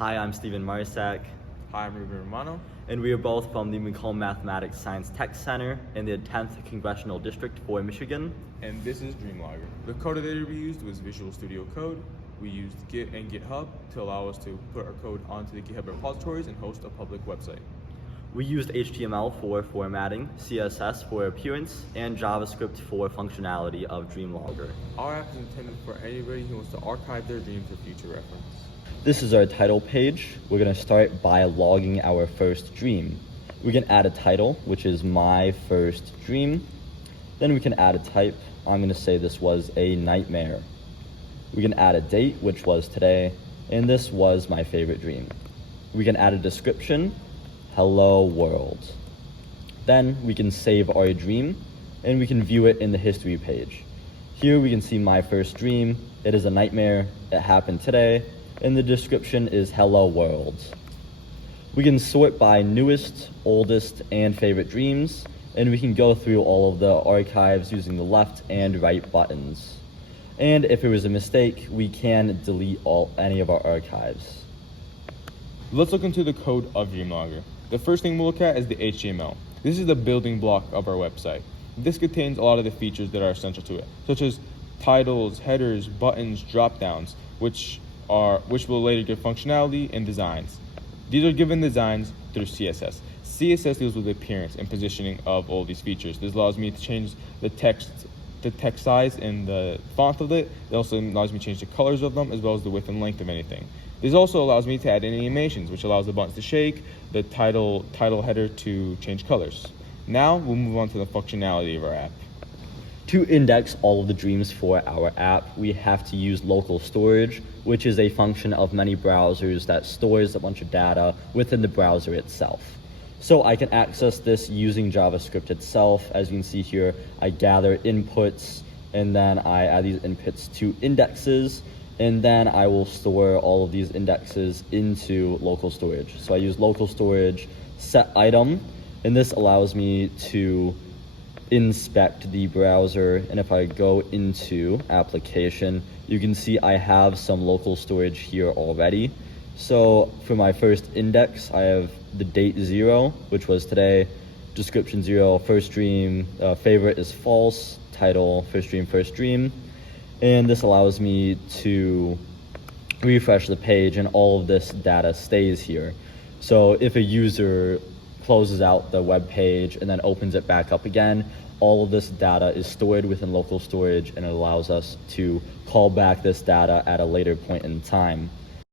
Hi, I'm Stephen Marsack, Hi, I'm Ruben Romano. and we are both from the McComb Mathematics Science Tech Center in the 10th Congressional District for Michigan. And this is DreamLogger. The code editor we used was Visual Studio Code. We used Git and GitHub to allow us to put our code onto the GitHub repositories and host a public website. We used HTML for formatting, CSS for appearance, and JavaScript for functionality of DreamLogger. Our app is intended for anybody who wants to archive their dreams for future reference. This is our title page. We're going to start by logging our first dream. We can add a title, which is my first dream. Then we can add a type. I'm going to say this was a nightmare. We can add a date, which was today, and this was my favorite dream. We can add a description, hello world. Then we can save our dream, and we can view it in the history page. Here we can see my first dream. It is a nightmare. It happened today. And the description is hello world. We can sort by newest, oldest, and favorite dreams, and we can go through all of the archives using the left and right buttons. And if it was a mistake, we can delete any of our archives. Let's look into the code of DreamLogger. The first thing we'll look at is the HTML. This is the building block of our website. This contains a lot of the features that are essential to it, such as titles, headers, buttons, drop-downs, which will later give functionality and designs. These are given designs through CSS. CSS deals with the appearance and positioning of all these features. This allows me to change the text size and the font of it. It also allows me to change the colors of them as well as the width and length of anything. This also allows me to add animations, which allows the buttons to shake, the title header to change colors. Now we'll move on to the functionality of our app. To index all of the dreams for our app, we have to use local storage, which is a function of many browsers that stores a bunch of data within the browser itself. So I can access this using JavaScript itself. As you can see here, I gather inputs, and then I add these inputs to indexes, and then I will store all of these indexes into local storage. So I use local storage set item, and this allows me to inspect the browser, and if I go into application, you can see I have some local storage here already. So for my first index, I have the date 0, which was today, description 0, first dream, favorite is false, title, first dream, and this allows me to refresh the page, and all of this data stays here. So if a user closes out the web page and then opens it back up again, all of this data is stored within local storage, and it allows us to call back this data at a later point in time.